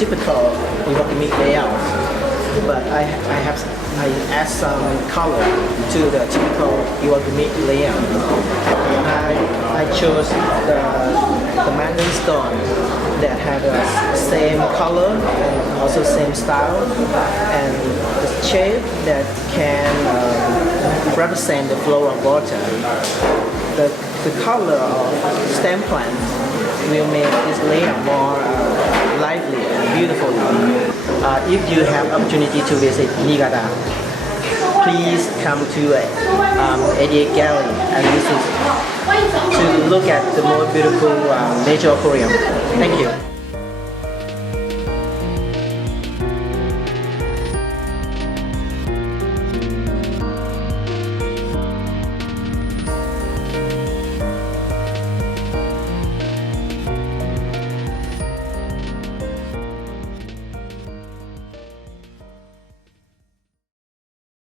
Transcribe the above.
typical origami layout, but I add some color to the typical origami layout. I chose the mandarin stone that had the same color and also same style, and the shape that can represent the flow of water. The color of stem plants will make this layout more lively and beautiful. If you have opportunity to visit Niigata, please come to ADAview Gallery and visit to look at the more beautiful nature aquarium. Thank you.